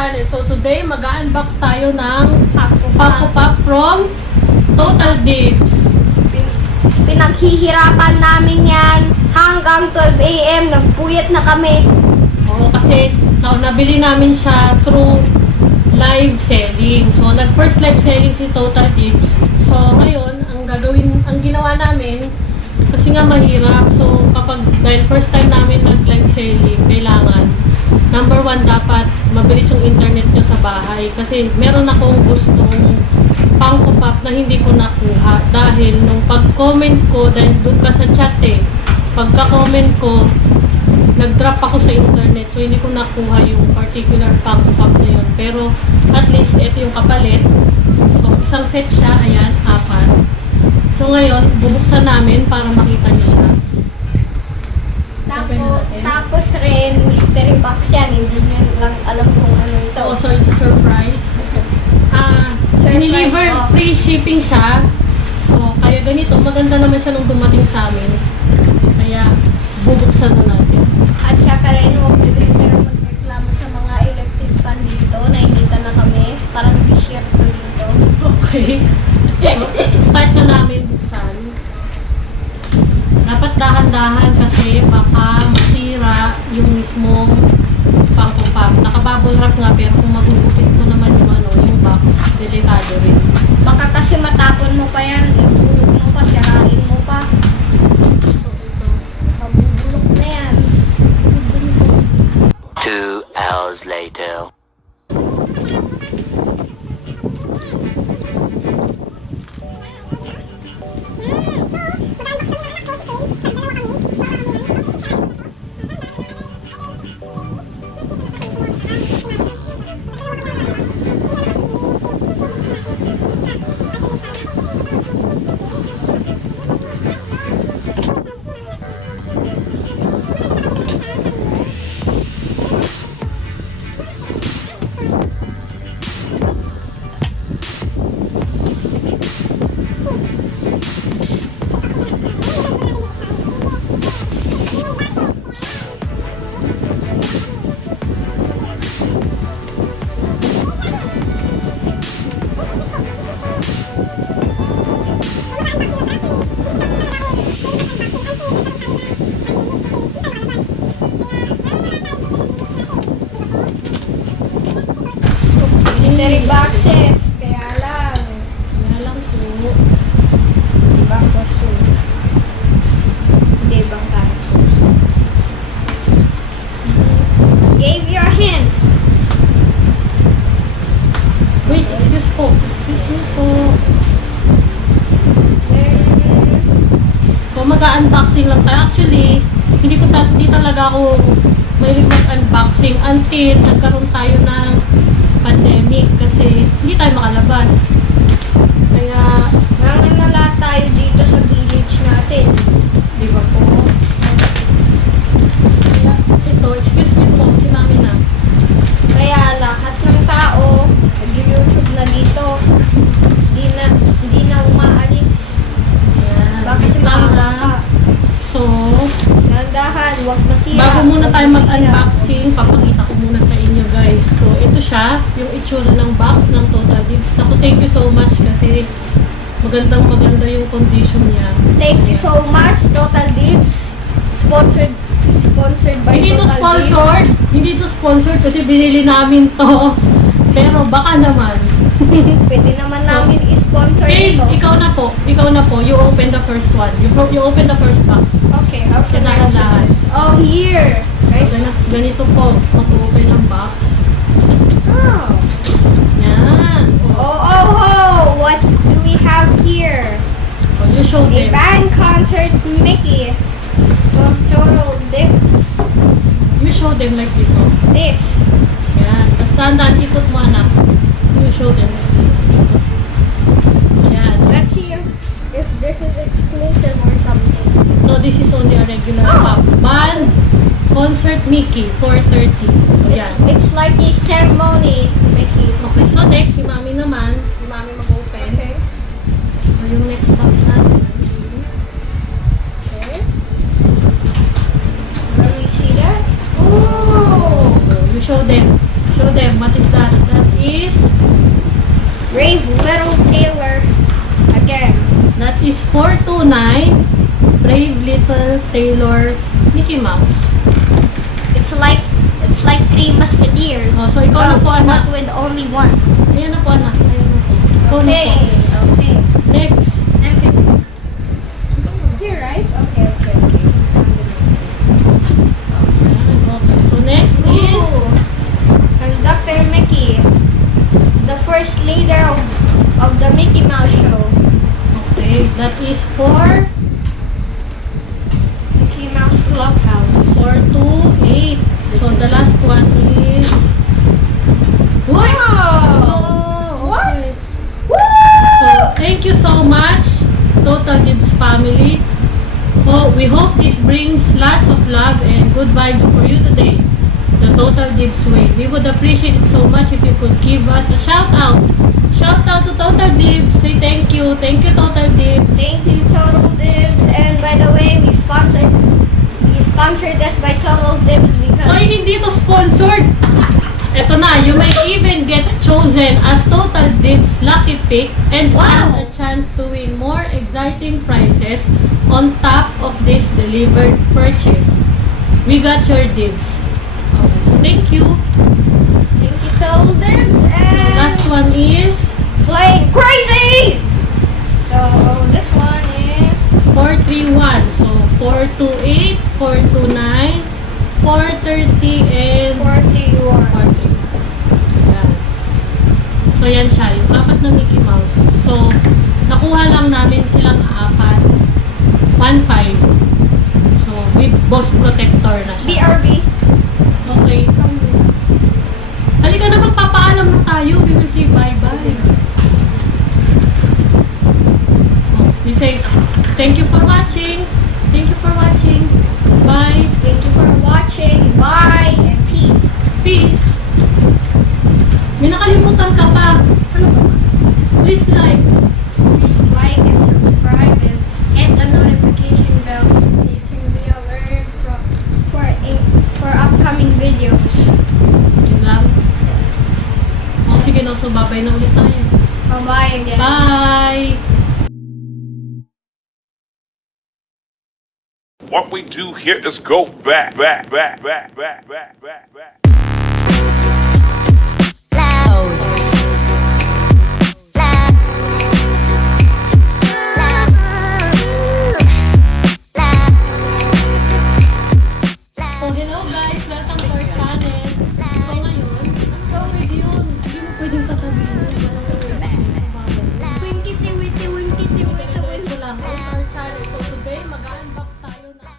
channel. So today, mag-unbox tayo ng Funko Pop from Total Dibs. Pinaghihirapan namin yan hanggang 12 AM. Nagpuyat na kami. Oo, kasi nabili namin siya through live selling. So nag-first live selling si Total Dibs. So ngayon, ang ginawa namin, kasi nga mahirap. So dahil first time namin nag-live selling, kailangan number 1, dapat mabilis yung internet nyo sa bahay. Kasi meron akong gustong Funko Pop na hindi ko nakuha. Dahil nung pag-comment ko, dahil doon ka sa chat pagka-comment ko, nag-drop ako sa internet. So hindi ko nakuha yung particular Funko Pop na yun. Pero at least ito yung kapalit. So isang set siya, ayan, 4. So ngayon, bubuksan namin para makita nyo siya. Tapos rin, mystery box yan. Hindi nyo lang alam kung ano ito. So it's a surprise. Deliver free shipping siya. So kaya ganito, maganda naman siya nung dumating sa amin. Kaya bubuksan na natin. At saka rin, huwag din kayo magreklamo sa mga electric fan dito. Nainita na kami. Parang bishop ko dito. Okay. So, start na namin buksan. Dapat dahan-dahan kasi baka masira yung mismong Funko Pop. Naka-bubble wrap nga, pero kung magugupit mo naman yung box, delikado rin. Baka kasi matapon mo pa yan. Ibulog mo pa, sirain mo pa. So ito. Mabubulok na yan. 2 hours later. Mystery boxes. Kaya lang. Po. Ibang costumes. Hindi ibang characters. Give your hands. Wait, excuse me po. So mag-unboxing lang tayo. Actually, hindi talaga ako mahilig mag-unboxing until nagkaroon tayo ng pandemic kasi hindi tayo makalabas. Kaya, Nanganala tayo dito sa village natin. di ba po? Kaya, ito, excuse me po, si mami na. Kaya lahat ng tao nag-YouTube na dito. Hindi na umaalis. Ayan, Baka si wait lang, mama ha. ka. So, Dahan-dahan, huwag masira. bago muna huwag tayo masira. mag-unboxing, papakita ko muna sa inyo guys. So, ito siya, yung itsura ng box ng Total Dibs. Ako, thank you so much kasi maganda yung condition niya. Thank you so much, Total Dibs. Sponsored by Hindi to Total sponsored, Dibs. hindi to sponsored kasi binili namin to. Pero baka naman. Pwede naman So, namin i-sponsor Okay, ito. ikaw na po. You open the first one. You open the first box. Okay, how can I Dahan-dahan. Oh, here. So, ganito po, mag-open ang box. Oh. Yan. Oh. What do we have here? So, you show A them. band concert Mickey from Total Dibs. You show them like this. Oh. This. Yan. Tapos tandaan, ikot mo anak. You show them like this. Ikot. Yan. Let's see if this is exclusive or something. No, this is only a regular pop. Band concert Mickey, 4:30. So, yan. It's like a ceremony, Mickey. Okay, so next, si Mami naman. Si Mami mag-open. Okay. So, yung next box natin is... Okay. Can we see that? Oh! You show them. Show them what is the Brave Little Tailor again. That is 429 Brave Little Tailor Mickey Mouse. It's like Three Musketeers. Oh, so ikaw na po, anak. But with only one. Ayan na po, anak. Ayan na po. Ikaw na Okay. po. Okay. Next. Okay. Here, right? Okay. Okay, so next is Conductor Mickey, the first leader of the Mickey Mouse Show. okay, that is for Mickey Mouse Clubhouse. 428. So the last one is Wow! What? okay. Woo! So thank you so much, Total Dibs family. Oh, we hope this brings lots of love and good vibes for you today. The Total Dibs way. We would appreciate it so much if you could give us a shout out. Shout out to Total Dibs. Say thank you. Thank you, Total Dibs. Thank you, Total Dibs. And by the way, we sponsored this by Total Dibs because Ay, hindi to sponsored. Eto na, you may even get chosen as Total Dibs Lucky Pick and stand Wow. a chance to win more exciting prizes on top of this delivered purchase. We got your dibs. Okay, so thank you. Total Dibs and Last one is playing crazy. So this one is 431. So 428, 429, 430, and 41. 40. Yan. So yan siya, yung apat na Mickey Mouse. So, nakuha lang namin silang apat. 1.5. So, with boss protector na siya. BRB. Okay. Halika na, magpapaalam na tayo. We will say bye-bye. Oh, we say, thank you for watching. Thank you for watching. Bye. Thank you for watching. Bye and peace. Peace. May nakalimutan ka pa. Ano ba? Please like. Please like and subscribe and hit the notification bell so you can be alert for upcoming videos. Yun lang. O, sige na. So, babay na ulit tayo. Bye-bye again. Bye! What we do here is go back.